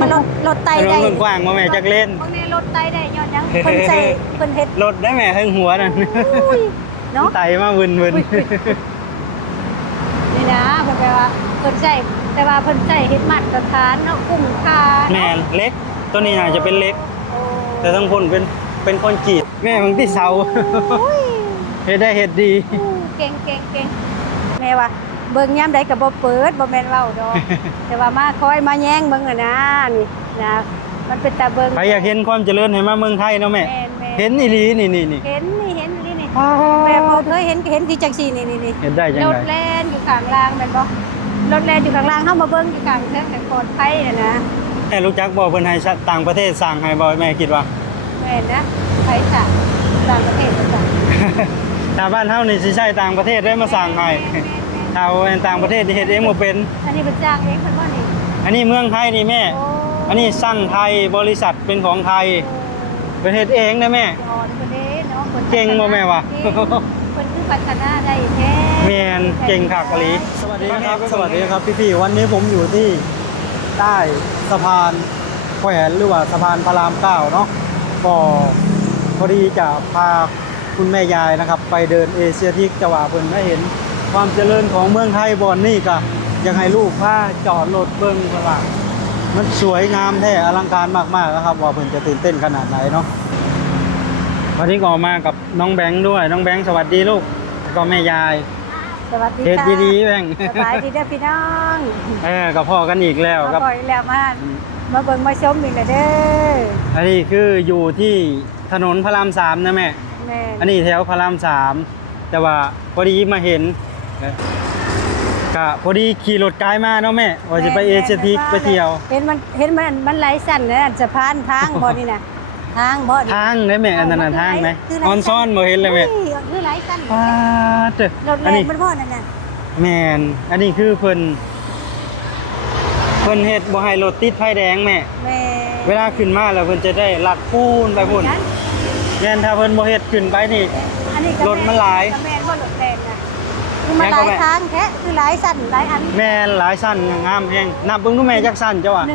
มันรถไต ถน ได้ นกว้างบ่แม่จักเล่น บางในรถไตได้ย้อนยังเพิ่นใส่เพิ่นเฮ็ด รถได้แม่ทั้งหัวนั่น อุ้ยเนาะ ไตมาวิน นี่นะเพิ่นแปลว่าเพิ่นใส่แต่ว่าเพิ่นใส่เฮ็ดมาตรฐานเนาะคุ้มค่า แม่เล็กตัวนี้น่าจะเป็นเล็ก โอ้ แต่ทั้งคนเป็นคนจีดแม่บางที่เสา อุ้ย เฮ็ดได้เฮ็ดดี เก่งแม่ว่าเบิ่งยามใดก็บ่เปิดบ่แม่นเว้าดอก แต่ว่ามาคอยมาแย่งเบิ่งอ่ะนะนี่นะมันเป็นตาเบิ่ง ใครอยากเห็นความเจริญให้มาเมืองไทยเนาะแม่ แม่ เห็นอีหลีนี่ เห็นนี่แบบบ่เคยเห็นก็เห็นที่จังซี่นี่ เห็นได้จัง ร ได๋ ถแล่นอยู่ข้างล่างแม่นบ่รถแล่นอยู่ข้างล่างเฮามาเบิ่งอยู่ข้างเทิงกันปลอดภัยน่ะนะ แม่รู้จักบ่เพิ่นให้ต่างประเทศสร้างให้บ่แม่คิดว่า แม่นนะไผจ้ะต่างประเทศจ้ะ ถ้าบ้านเฮานี่สิใช้ต่างประเทศได้มาสร้างให้ถ้าเป็นต่างประเทศที่เฮ็ดเองบ่เป็น อันนี้เป็นจ้างเองเพิ่นบ่นี่ อันนี้เมืองไทยนี่แม่ โอ้ อันนี้สร้างไทยบริษัทเป็นของไทยประเทศเองนะแม่ อ่อนคนนี้เนาะคน เก่งบ่แม่วะ คนคือพัฒนาได้แท้ แมนเก่งคักอะลีสวัสดีครับสวัสดีครับพี่ๆวันนี้ผมอยู่ที่ใต้สะพานแขวนหรือว่าสะพานพระราม9เนาะก็พอดีจะพาคุณแม่ยายนะครับ ไปเดินเอเชียทิกจะว่าเพิ่นได้เห็นความเจริญของเมืองไทยบอนนี่ก็อยากให้ลูกพาจอดรถเบิ่งเพิ่นว่ามันสวยงามแท้อลังการมากๆนะครับว่าเพิ่นจะตื่นเต้นขนาดไหนเนาะวันนี้ก็มากับน้องแบงค์ด้วยน้องแบงค์สวัสดีลูกแล้วก็แม่ยาย สวัสดี เฮ็ด ค่ะ ดีๆแบงค์ สบายดีเด้อพี่น้อง กับพ่อกันอีกแล้ว มา ครับ บ่อยแล้วมาเบิ่งมาชมอีกแล้วเด้อ อันนี้คืออยู่ที่ถนนพระราม3นะแม่ แม่ อันนี้แถวพระราม3แต่ว่าพอดีมาเห็นก็พอดีขี่รถไกลมาเนาะแม่ว่าจะไปเอเชียทิกไปเที่ยว เห็นมันไหลสั่นนะสะพานทางบ่นี่น่ะทางบ่นี่ ทางได้แม่อันนั้นนะทางไหมออนซ่อนบ่เห็นเลยแม่ คือไหลสั่น ปาดเด้อ รถ อัน แล่ นี้ นมันบ่นั่นน่ะ แม่นอันนี้คือเพิ่นเฮ็ดบ่ให้รถติดไฟแดงแม่ แม่ เวลาขึ้นมาแล้วเพิ่นจะได้ลัดปูนไปพุ่น นั้น แม่นถ้าเพิ่นบ่เฮ็ดขึ้นไปนี่ อันนี้ก็ รถมันหลาย แม่นบ่รถแล่นน่ะคือมันหลายทางแท้คือหลายสั่นหลายอัน แม่นหลายสั้นงามแฮงนับเบิ่งดูแม่จักสั้นเจ้าอ่ะ 1 2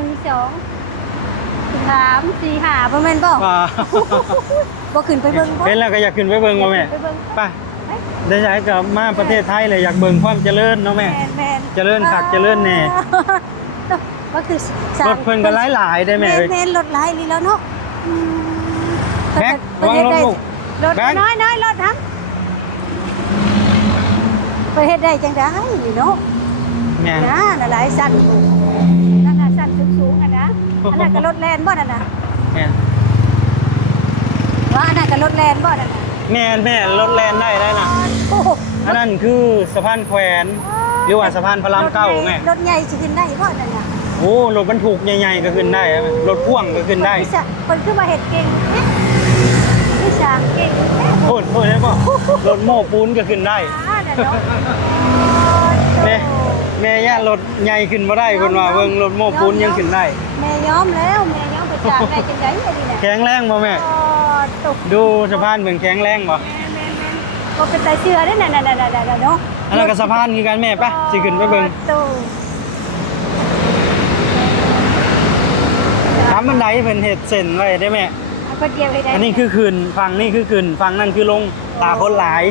3 4 5บ่แม่นบ่ ว่า บ่ขึ้นไปเบิ่งบ่ เห็นแล้วก็อยากขึ้นไปเบิ่งบ่แม่ ไปเบิ่ง ไปได้ใช้กับมาประเทศไทยเลยอยากเบิ่งความเจริญเนาะแม่ แม่น เจริญคักเจริญแน่ ก็คือ รถเพิ่นก็หลายๆได้แม่เอ้ย แม่นรถหลายนี่แล้วเนาะอืม แบ็คระวังรถลูก รถ แบ็ค น้อยรถทั้งไปเฮ็ดได้จังได๋นี่เนาะ แม่น นะน่ะหลายสั่นนั่นน่ะสั่นสูงๆอ่ะนะอันนั้นก็รถแล่นบ่นั่นน่ะ แม่น ว่าอันนั้นก็รถแล่นบ่นั่นน่ะ แม่นแม่รถแล่นได้นะ โอ้โห อันนั้นคือสะพานแขวนหรือว่าสะพานพระราม9แม่ รถใหญ่สิขึ้นได้บ่นั่นน่ะ โอ้รถบรรทุกใหญ่ๆก็ขึ้นได้รถพ่วงก็ขึ้นได้ เพิ่นคือมาเฮ็ดเก่งนี่สร้างเก่งแท้ โทษได้ป่ะรถโม้ปูนก็ขึ้นได้ น่ะเนาะ แม่ย่ารถใหญ่ขึ้นมาได้คนว่าเบิ่งรถโม้ปูนยังขึ้นได้ แม่ยอมแล้วแม่ยอมไปจ้างได้จังได๋อันนี้น่ะ แข็งแรงบ่แม่ ตก ดูสะพานเหมือนแข็งแรงบ่ ก็เป็นตาเชื่อเด้อนั่นๆๆๆเนาะ อันนั้นก็สะพานคือกันแม่ไปสิขึ้นไปเบิ่ง โต ตามบันไดเพิ่นเฮ็ดเส้นไว้ได้แม่ ก็เดียวให้ได้ อันนี้คือขึ้นฝั่งนี้คือขึ้นฝั่งนั้นคือลงตาคนหลาย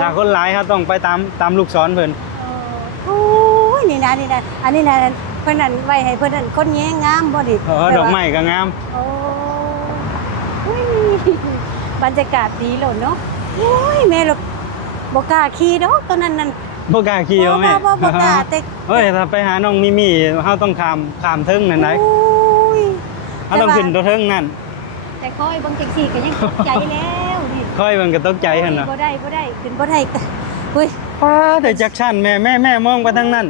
ตาคนหลายครับต้องไปตามลูกศรเพิ่น โอ้ยนี่นะอันนี้นะเพิ่นนั่นไว้ให้เพิ่นนั่นคนแย้งงามบ่ดิ ดอกไม้ก็งาม โอ้ยบรรยากาศดีโลดเนาะโอ้ยแม่ลูกบ่กล้าขี่ดอกตอนนั้นนั่น บ่กล้าขี่เอาแม่ บ่กล้าแต่ เฮ้ยถ้าไปหาน้องมิมี่เฮาต้องข้ามเทิงนั่นไหน โอ้ย เฮาต้องขึ้นตัวเทิงนั่น แต่คอยเบิ่งจังซี่ก็ยังตกใจแล้วนี่ ค่อยมันก็ตกใจหั่นน่ะ บ่ได้ขึ้นบ่ได้อุ้ย ป้าแต่จักชั่นแม่มองไปทางนั้น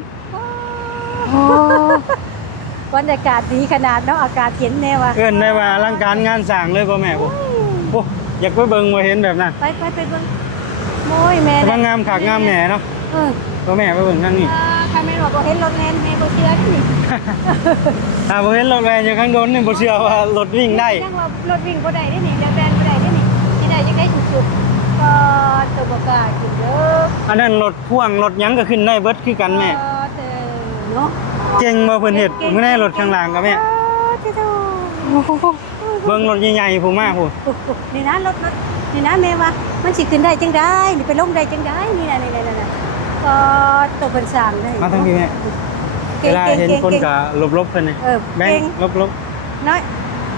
บรรยากาศดีขนาดเนาะอากาศเย็นแน่ว่ะ เอิ้นได้ว่าอลังการงานสร้างเลยบ่แม่โอ้อยากไปเบิ่งบ่เห็นแบบนั้น ไปเบิ่งโอ้ยแม่ ว่างามคักงามแหน่เนาะ เออ บ่แม่ไปเบิ่งทางนี้ ใครแม่บอกบ่เห็นรถแล่นแม่บ่เชื่อนี่ ถ้าบ่เห็นรถแวนอยู่ข้างบนนี่บ่เชื่อว่ารถวิ่งได้ ยังว่ารถวิ่งบ่ได้เด้นี่แล่นบ่ได้เด้นี่ที่ได้จังได้สุดๆก็ตัวบ่กล้าขึ้นเด้อ อันนั้นรถพ่วงรถหยังก็ขึ้นได้เบิดคือกันแม่ เนาะ เก่งบ่เพิ่นเฮ็ดมื้อนี้รถข้างล่างก็แม่ ที่โต เบิ่งรถใหญ่ๆผู้มากผู้ นี่นะรถนี่นะแม่ว่ามันสิขึ้นได้จังได้นี่ไปลงได้จังได้นี่นะนี่ก็ตัวเพิ่นสร้างได้ มาทางนี้แม่เวลาเห็นคนก็หลบๆเพิ่นนี่ แบ่ เก่ ง ง ลบ น้อย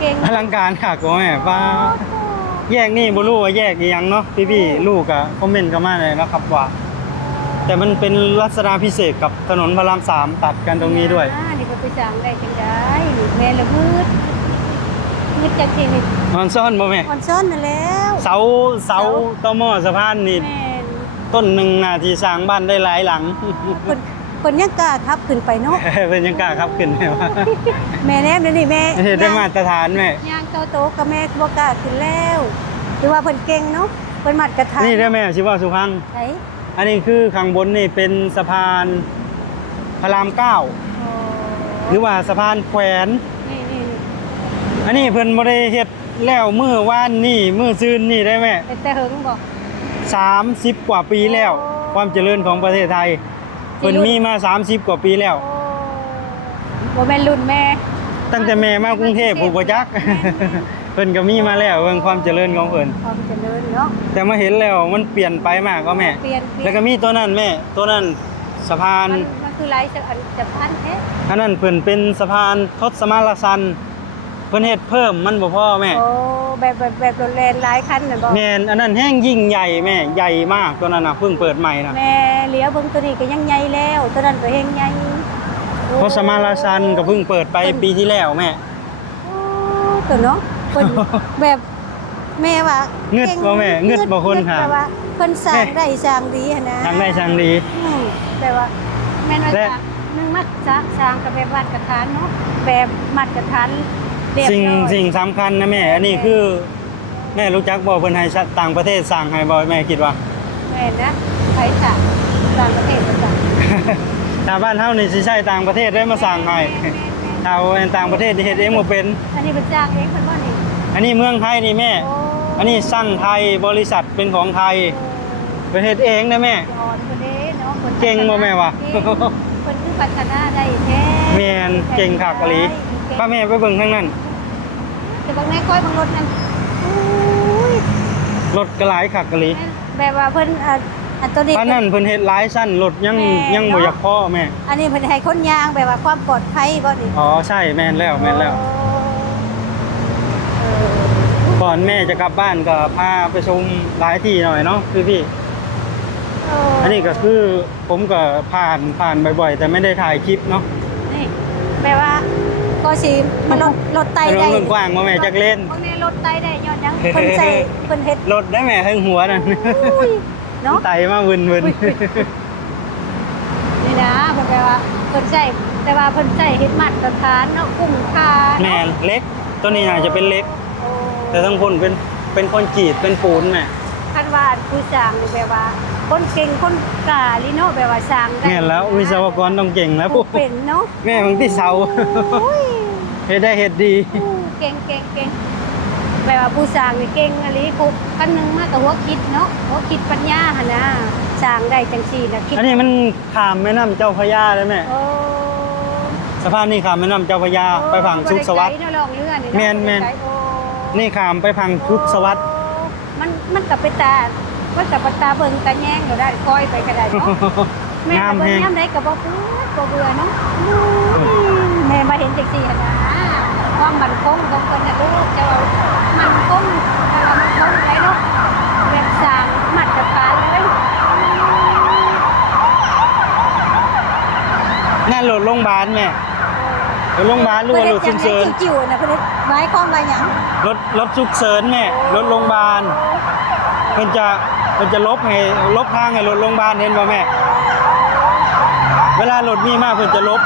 เก่ง ๆอลังการค่ะก็แม่ป้าแยกนี่บ่รู้ว่าแยกอีหยังเนาะพี่ๆลูกก็คอมเมนต์เข้ามาเลยนะครับว่า แต่มันเป็นลักษณะพิเศษกับถนนพระราม3ตัดกันตรงนี้ด้วย นี่เพิ่นไปสร้างได้จังได้นี่แม่ละมืดจังซี่นี่ มันซ่อนบ่แม่ อ่อนซ้อนนั่นแล้ว เสาต่อหม้อสะพานนี่ แม่น ต้นหนึ่งน่ะที่สร้างบ้านได้หลายหลัง คนยังกล้าขับขึ้นไปเนาะ เป็นยังกล้าครับขึ้นแม่ว่า แม่แนมเดี๋ยวนี้แม่ เฮ็ดได้มาตรฐานแม่ ย่างโตๆกับแม่บ่กล้าขึ้นแล้วหรือว่าเพิ่นเก่งเนาะเพิ่นมัดกระทะ นี่ได้แม่สิว่าสุพัง ไหน อันนี้คือข้างบนนี่เป็นสะพานพระราม9หรือว่าสะพานแขวน นี่ อันนี้เพิ่นบ่ได้เฮ็ดแล้วมื้อวานนี่มื้อซืนนี่ได้แม่ เป็นแต่หึงบ่ 30 กว่าปีแล้ว ความเจริญของประเทศไทยเพิ่นมีมา30 กว่าปีแล้ว บ่แม่นรุ่นแม่ ตั้งแต่แม่มากรุงเทพผู้บ่จัก เพิ่นก็มีมาแล้วเรื่องความเจริญของเพิ่น ความเจริญเนาะ แต่มาเห็นแล้วมันเปลี่ยนไปมากก็แม่ เปลี่ยน แล้วก็มีตัวนั้นแม่ ตัวนั้นสะพาน มันคือหลายจะพันแท้ อันนั้นเพิ่นเป็นสะพานทศมารสันเพิ่นเฮ็ดเพิ่มมันบ่พอแม่ โอ้แบบรถแล่นหลายคันน่ะบ่ แม่นอันนั้นแห้งยิ่งใหญ่แม่ใหญ่มากตัวนั้นน่ะเพิ่งเปิดใหม่นะ แม่เหลียวเบิ่งตัวนี้ก็ยังใหญ่แล้วตัวนั้นก็เฮงใหญ่ ทศมารสันก็เพิ่งเปิดไปปีที่แล้วแม่ โอ้ตัวเนาะเพิ่นแบบแม่ว่า เงึดบ่แม่เงึดบ่คนค่ะ แต่ว่าเพิ่นสร้างได้สร้างดีหั่นนะ ทางได้ทางดี แต่ว่าแม่นว่า และ นึงมัดสร้างกับแบบมาตรฐานเนาะแบบมาตรฐานเรียบ สิ่ง ร้อย สิ่งสำคัญนะแม่ อันนี้คือแม่รู้จักบ่เพิ่นให้ต่างประเทศสั่งให้บ่แม่คิดว่า แม่นนะไปจ้ะต่างประเทศจ้ะ ถ้าบ้านเฮานี่สิใช้ต่างประเทศได้มาสั่งให้ถ้าว่าต่างประเทศที่เฮ็ดเองบ่เป็น อันนี้เป็นจ้างเองเพิ่นบ่นี่ อันนี้เมืองไทยนี่แม่ โอ้ อันนี้สั่งไทยบริษัทเป็นของไทยประเทศเองนะแม่ อ่อนคนนี้เนาะคน เก่งบ่แม่วะ เก่งคนคือพัฒนาได้แท้ แม่นเก่งคักอีหลีป้าแม่ไปเบิ่งทางนั้น จะบางแม่ค่อยบางรถนั่นอุ้ย รถก็หลายคักอีหลี แบบว่าเพิ่นอันตัวนี้ อันนั้นเพิ่นเฮ็ดหลายชั้นรถยังบ่อยากพอแม่ อันนี้เพิ่นให้คนยางแบบว่าความปลอดภัยบ่นี่ อ๋อใช่แม่นแล้วแม่นแล้ว เออ ก่อนแม่จะกลับบ้านก็พาไปชมหลายที่หน่อยเนาะพี่ เอ อันนี้ก็คือผมก็ผ่านบ่อยๆ แต่ไม่ได้ถ่ายคลิปเนาะ นี่แบบว่าก็สิมันรถไต ถนน ได้ มันกว้างบ่แม่จักเล่น พวกนี้รถไตได้ย้อนหยังเพิ่นใส่เพิ่นเฮ็ด รถได้แม่ทั้งหัวนั่น อุ้ยเนาะ ไตมาวิน นี่นะเพิ่นแปลว่าเพิ่นใช้แต่ว่าเพิ่นใช้เฮ็ดมาตรฐานเนาะคุ้มค่า แม่นเล็กตัวนี้น่าจะเป็นเล็ก โอ้ แต่ทั้งคนเป็นคนจีดเป็นปูนแม่ คันว่าผู้สร้างนี่แบบว่า คนเก่งคนกล้าลิเนาะแบบว่าสร้างได้ แม่นแล้ววิศวกรต้องเก่งแล้ว ผู้เป็นเนาะ แม่บางที่เสา โอ้ย เฮ็ดได้เฮ็ดดี เก่งแบบว่าผู้สร้างนี่เก่งอะลิคุคันหนึงมากับหัวคิดเนาะหัวคิดปัญญาหั่นน่ะสร้างได้จังซี่น่ะคิด อันนี้มันข้ามแม่น้ำเจ้าพระยาเลยแม่ โอ้ สะพานนี่ข้ามแม่น้ำเจ้าพระยาไปฝั่งสุขสวัสดิ์ บ่ได้ไกลเนาะลองเรือนี่เนาะ แม่น บ่ได้ไกลโอ้ นี่ข้ามไปฝั่งสุขสวัสดิ์ มันกับไปตามันกับตาเบิ่งตาแยงอยู่ได้คอยไปก็ได้เนาะ แม่ งาม เบิ่ แฮ ง ง ยามใดก็บ่เบื่อเนาะแม่มาเห็นจังซี่หั่นนะความมั่นคงของเพิ่นน่ะลูกจะว่ามั่นคงถ้าว่ามันคงได้เนาะแบบสร้างมาตรฐานเลย นั่นรถโรงพยาบาลแม่รถโรงพยาบาลหรือว่ารถฉุกเฉิน จิ๋วๆน่ะเพิ่นหมายความว่าหยัง รถฉุกเฉินแม่รถโรงพยาบาลเพิ่นจะลบทางให้รถโรงพยาบาลเห็นบ่แม่เวลารถมีมาเพิ่นจะลบ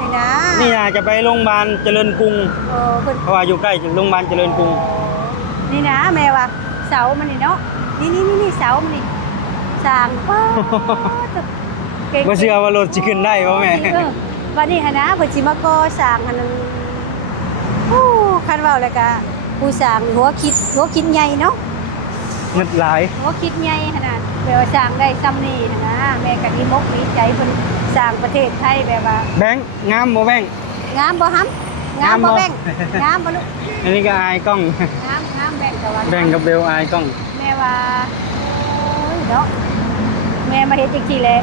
นี่นะ นี่น่าจะไปโรงพยาบาลเจริญกรุง เพิ่น เพราะว่าอยู่ใกล้โรงพยาบาลเจริญกรุง นี่นะแม่ว่าเสามันนี่เนาะนี่เสามันนี่สร้างป๊าดเก่ง บ่เชื่อว่ารถสิขึ้นได้บ่แม่ วันนี้หนนะเพิ่นสิมาก่อสร้างหั่นนั้นโอ้คันเว้าแล้วก็ผู้สร้างหัวคิดใหญ่เนาะ เงิดหลาย หัวคิดใหญ่ขนาดแบบว่าสร้างได้ซ้ำนี่หั่นนะแม่ก็ดีมกดีใจเพิ่น สร้างประเทศไทยแบบว่า แบงค์งามบ่แบงค์ งามบ่ฮัมงามบ่แบ่งงามบ่ลูก อันนี้ก็อายกล้อง งามแบ่งแต่ว่า แบงค์กับเบลอายกล้อง แม่ว่าโอ้ยเนาะแม่มาเฮ็ดจังซี่แหละ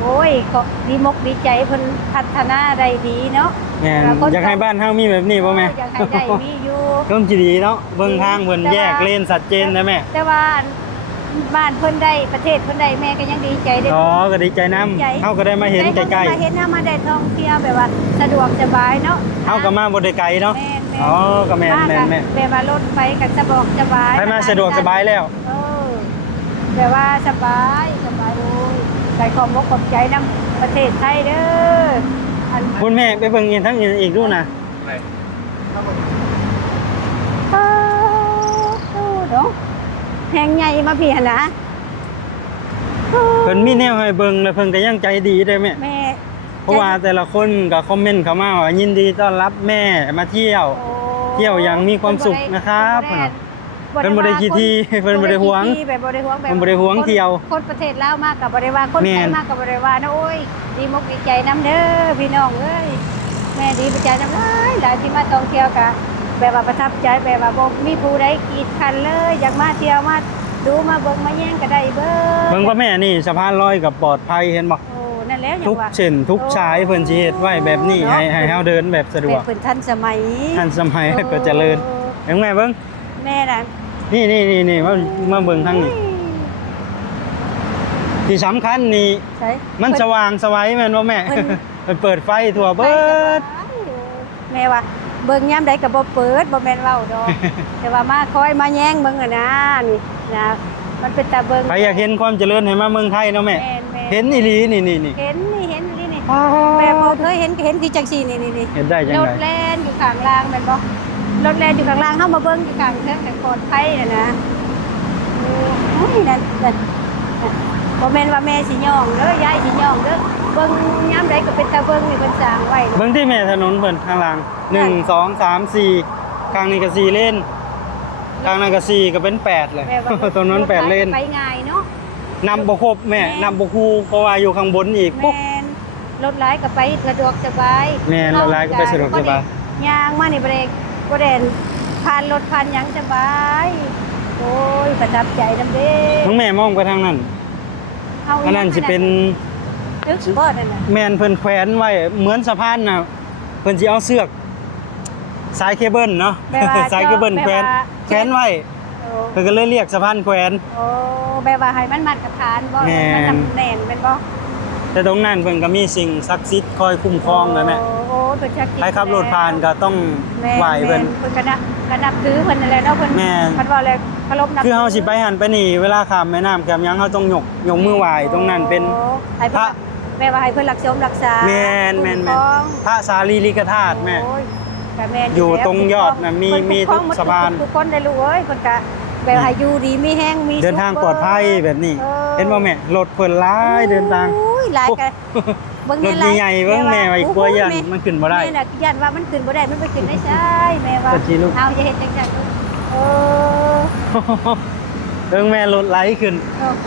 โอ้ยก็ดีมกดีใจเพิ่นพัฒนาได้ดีเนาะ แม่นอยากให้บ้านเฮามีแบบนี้บ่แม่ อยากให้ได้มีอยู่ ต้นจีดีเนาะเบิ่งทางเพิ่นแยกเลนชัดเจนนะแม่ แต่ว่าบ้านเพิ่นได้ประเทศเพิ่นได้แม่ก็ยังดีใจเด้ อ๋อก็ดีใจนํ ดีใจ เฮาก็ได้มาเห็นใกล้ มาเห็นมาได้ท่องเที่ยวแบบว่าสะดวกสบายเนาะ ๆเฮาก็มาบ่ได้ไกลเนาะ แม่น อ๋อก็แม่น แบบว่ารถไฟก็สะดวกสบาย ไปมาสะดวกสบายแล้ว เออแบบว่าสบายโอ้ยใส่ความขอบใจนำประเทศไทยเด้ออัน คุณแม่ไปเบิ่งอีกทั้งอื่นอีกดูนะ เออเนาะแหงใหญ่มาพี่หั่นนะ เพิ่นมีแนวให้เบิ่งแล้วเพิ่นก็ยังใจดีเด้แม่ แม่ เพราะว่าแต่ละคนก็คอมเมนต์เข้ามาว่ายินดีต้อนรับแม่มาเที่ยว โอ้ เที่ยวอย่างมีความสุขนะครับ เพิ่นบ่ได้ขี้ที่เพิ่นบ่ได้หวง แบบบ่ได้หวงแบบ เพิ่นบ่ได้หวงเที่ยว คนประเทศลาวมากกับบ่ได้ว่าคน แม่ ไทย น มากกับบ่ได้ว่านะโอ้ยดีมกดีใจนํเด้อพี่น้องเอ้ยแม่ดีใจนำหลายที่มาท่องเที่ยวกะแบบว่าประทับใจแบบว่าบ่มีผู้ใดกีดกันเลยอยากมาเที่ยวมาดูมาเบิ่งมาแย่งก็ได้เบิ่ง เบิ่งว่าแม่นี่สะพานลอยกับปลอดภัยเห็นบ่ โอ้นั่นแล้วอย่า ทุ ง ก ว่า เส้นทุกสายเพิ่นสิเฮ็ดไว้แบบนี้ให้เฮาเดินแบบสะดวก เป็นทันสมัย ทันสมัยก็เจริญเห็นแม่เบิ่ง แม่น่ะ นี่มาเบิ่งทางนี้ที่สำคัญนี่ ใช่ มันสว่างสวัยแม่นบ่แม่ เพิ่น มันเปิดไฟทั่วเบิด แม่ว่าเบิ่งยามใดก็บ่เปิดบ่แม่นเว้าดอก แต่ว่ามาคอยมาแย่งเบิ่งอะนะนี่นะมันเป็นตาเบิ่ง ใครอยากเห็นความเจริญให้มาเมืองไทยเนาะแม่ แม่น เห็นอีหลีนี่ เห็นนี่แบบบ่เคยเห็นก็เห็นที่จังซี่นี่ เห็นได้จัง ร ได ถแล่นอยู่ข้างล่างแม่นบ่รถแล่นอยู่ข้างล่างเฮามาเบิ่งอยู่ข้างเทิงแต่ปลอดภัยน่ะนะโอ้ยนั่นบ่แม่นว่าแม่สิย่องเด้อยายสิย่องเด้อเบิ่งยามใดก็เป็นตาเบิ่งนี่เพิ่นสร้างไว้ เบิ่งที่แม่ถนนเพิ่นข้างล่าง1 2 3 4ข้างนี้ก็4เลนข้างนั้นก็4ก็เป็น8เลย แบบว่า ตรงนั้น8เลน ไปง่ายเนาะ นำบ่ครบแม่นำบ่คู่เพราะว่าอยู่ข้างบนอีกปุ๊บ แม่นรถหลายก็ไปสะดวกสบาย แม่นรถหลายก็ไปสะดวกสบาย ย่างมานี่บ่ได้ผ่านรถผ่านหยังสบายโอ้ยประทับใจนำเด้ น้องแม่มองไปทางนั้น เา อันนั้นสิเป็น ตึกบ่นั่นน่ะ แม่นเพิ่นแขวนไว้เหมือนสะพานน่ะเพิ่นสิเอาเสือกสายเคเบิลเนาะ แบบว่า สายเคเบิลแขวนแขวนไว้ โอ้ เพิ่นก็เลยเรียกสะพานแขวน โอ้แบบว่าให้มันมัดกับฐานบ่ แม่น มันแน่นเป็นบ่ แต่ตรงนั้นเพิ่นก็มีสิ่งศักดิ์สิทธิ์คอยคุ้มครองนะแม่ โอ้ตัวชัก ใครขับรถผ่านก็ต้อง แม่น ไหว้เพิ่น เพิ่นก็นับถือเพิ่นนั่นแหละเนาะเพิ่น แม่น เพิ่นว่าเลยเคารพนับ คือเฮาสิไปหันไปนี่เวลาข้ามแม่น้ำแก้มยังเฮาต้องยกมือไหว้ตรงนั้นเป็น โอ้ให้ พระ แม่ว่าให้เพิ่นรักษารักษา แม่น คุ้ครอง พระสารีริกธาตุแม่ โอ้ยก็แม่น อยู่ แล้ว ตรงยอดน่ะมี เพิ่น มี คุ้ครอง ทุกสะพาน ทุกคนได้รู้เอ้ยเพิ่นก็แบบให้อยู่ดีมีแห้งมี เดินทางปลอดภัยแบบนี้ เห็นบ่แม่รถเพิ่นหลายเดินทาง โอ้ยหลายก็เบิ่ง รถใหญ่ๆเบิ่งแม่ไว้กลัวยันมันขึ้นบ่ได้ แม่น่ะยันว่ามันขึ้นบ่ได้มันไปขึ้นได้ใช่แม่ว่า ก็สิลูก เอาอย่าเฮ็ดจังซั่นลูกเออ เบิ่งแม่รถไหลขึ้น โอ้โห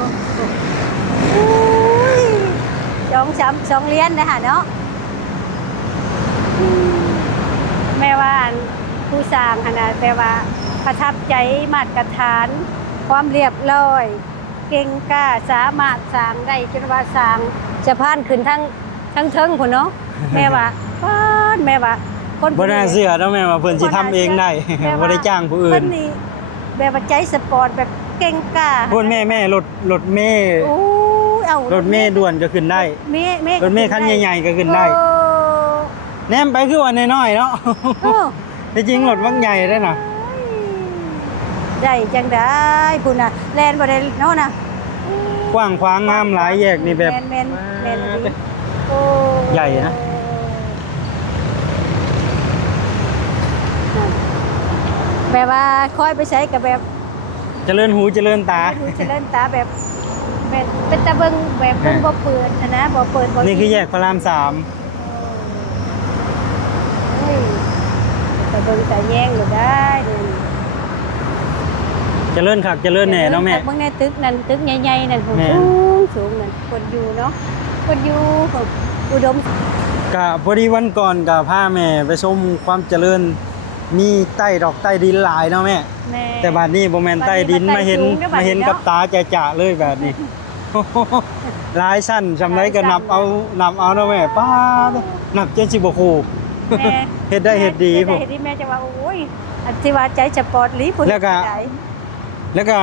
โอ้ยสองเหรียญนะฮะเนาะแม่ว่าอันผู้สร้างหั่นน่ะแต่ว่าประทับใจมาตรฐานความเรียบร้อย เก่งกล้าสามารถสร้างได้จนว่าสร้างสะพานขึ้นทั้งเทิงพุ่นเนาะแม่ว่าป้านแม่ว่าคน บ่น่าเชื่อเนาะแม่ว่าเพิ่นสิทำเองได้ บ่ได้จ้างผู้อื่ เพิ่ น นนี่แบบว่าใจสปอร์ตแบบเก่งกล้า พูดแม่รถเมล์ โอ้ยเอา รถเมล์ด่วนก็ขึ้นได้ เมย์ รถเมล์คันใหญ่ๆก็ขึ้นได้ โอ้ แนมไปคือว่าน้อยๆเนาะ โอ้ ที่จริงรถบักใหญ่ได้น่ะ ได้จังได้พุ่นน่ะแลนบ่ได้เนาะน่ะ กว้างขวางงามหลายแยกนี่แบบ แม่นดีโอ้ ใหญ่นะ แบบว่าคอยไปใช้กับแบบ เจริญหูเจริญตา ดูเจริญตาแบบเป็นตาเบิ่งแบบเบิ่งบ่เปิดนะบ่เปิดบ่ นี่คือแยกพระราม3 เฮ้ยตาเบิ่งตาแยงอยู่ได้นี่ เจริญคักเจริญแหน่เนาะแม่ เบิ่งในตึกนั่นตึกใหญ่ๆนั่น แม่ สูงนั่นคนอยู่เนาะคนอยู่ อุดม กะพอดีวันก่อนกับพาแม่ไปชมความเจริญมีใต้ดอกใต้ดินหลายเนาะแม่ แม่ แต่บัดนี้บ่แม่นใต้ดินมาเห็น บัดนี้ มาเห็นกับตาจะๆเลยแบบนี้ หลายชั้นจำได้ก็นับเอาเนาะแม่ป้าดนับจนสิบ่คู่ แม่ เฮ็ดได้เฮ็ดดี เฮ็ด ผ ได้ ม เฮ็ดดีแม่จะว่าโอ้ยอันที่ว่าใจสปอร์ตลีพุ่น แล้วก็ แล้วก็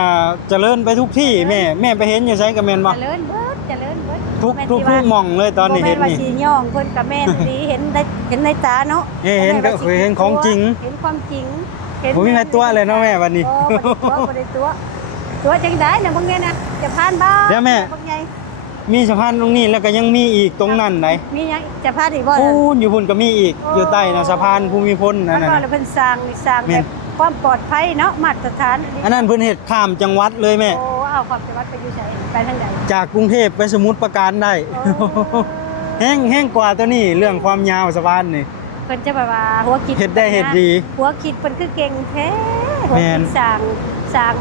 เจริญไปทุกที่แม่ไปเห็นอยู่ไสก็แม่นบ่ เจริญเบิดเจริญเบิด ทุก แม่น ทุก สิ ทุ ว่าก หม่องเลยตอนนี้เห็น บ่แม่ว่า นี่ สิย่องเพิ่นก็แม่นดีเห็นในตาเนาะ เห็นก็ บ่แม่ว่าสิ เห็นของจริง เห็นความจริงเห็น ผมมีใครตัวเลยเนาะแม่วันนี้ โอ้บ่ได้ตัวตัวจังได๋น่ะเบิ่งแน่นะจะผ่านบ้าน เดี๋ยวแม่ เบิ่งใหญ่ มีสะพานตรงนี้แล้วก็ยังมีอีกตรงนั้นไหน มีหยังจะผ่านอีกบ่ พู ล่ะ นอยู่พุ่นก็มีอีก โอ้ อยู่ใต้นะสะพานภูมิพลนั่ มัน น น่ะ ก็เลยเพิ่นสร้างนี่สร้าง แม่ แบ น บความปลอดภัยเนาะมาตรฐาน อันนั้นเพิ่นเฮ็ดข้ามจังหวัดเลยแม่ โอ้เอาความจังหวัดไปอยู่ไสไปทางใด จากกรุงเทพไปสมุทรปราการได้ โอ้ แห้งกว่าตัวนี้เรื่องความยาวสะพานนี่ เพิ่นจะแบบว่าหัวคิด เฮ็ดได้เฮ็ดดี หัวคิดเพิ่นคือเก่งแท้หัว แม่ คิ น ดสร้าง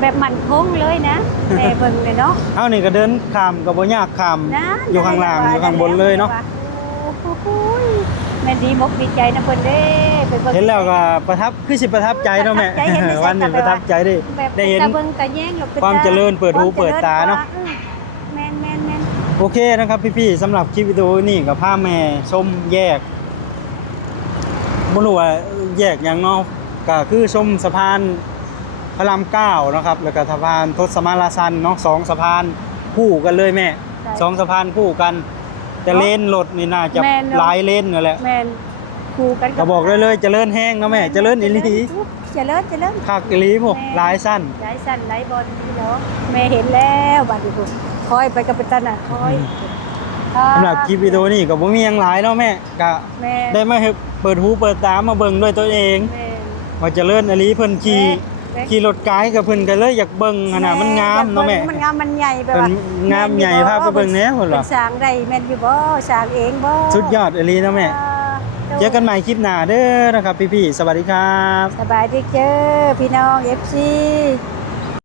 แบบมั่นคงเลยนะแม่เบิ่งเลยเนาะ เอานี่ก็เดินข้ามก็บ่ยากข้าม นะ อยู่ข้างล่างอยู่ข้างบนเลยเนาะ โอ้โหแม่ดีมกดีใจนะเพิ่นเด้ไปบิ่ง เห็นแล้วก็ประทับคือสิประทับใจเนาะแม่ ประทับใจเห็นได้ วันนี้ ชัดๆ ประทับใจได้ แบบ ได้เห็น ตะเบิ่งตะแยงแล้วป็น ความเจริญเปิดหูเปิดตาเนาะ แม่น โอเคนะครับพี่ๆสำหรับคลิปวิดีโอนี้กับพาแม่ชมแยกบ่รู้ว่าแยกหยังเนาะก็คือชมสะพานพระราม9นะครับแล้วก็สะพานทศมาราชันเนาะสองสะพานคู่กันเลยแม่สองสะพานคู่กันแต่เลนรถนี่น่าจะหลายเลนนั่นแหละ แม่นคู่กัน ก็บอกเลยเจริญแห้งเนาะแม่เจริญอีหลี เจริญ คักอีหลีพวกหลายสั้น หลายสั้นหลายบอลพี่น้องแม่เห็นแล้วบัดนี้พุ่นคอยไปกับเป็นตันน่ะคอย สำหรับคลิปวิดีโอนี้ก็บ่มีหยังหลายเนาะแม่ก็ แม่ ได้มาเปิดหูเปิดตามาเบิ่งด้วยตัวเอง แม่ ว่าเจริญอีหลีเพิ่นขี่ แม่ ขี่รถไกด์กับเพิ่นก็เลยอยากเบิ่งหั่นน่ะมันงามเนาะแม่ มันงามมันใหญ่แบบ เพิ่ ว่าน งามใหญ่พาไปเบิ่งแหน่พุ่น เป็ ล่ะ นสร้างได้แม่นอยู่บ่สร้างเองบ่ สุดยอดอีหลีเนาะแม่เจอกันใหม่คลิปหน้าเด้อนะครับพี่ๆสวัสดีครับ สบายดีเจ้อพี่น้อง FC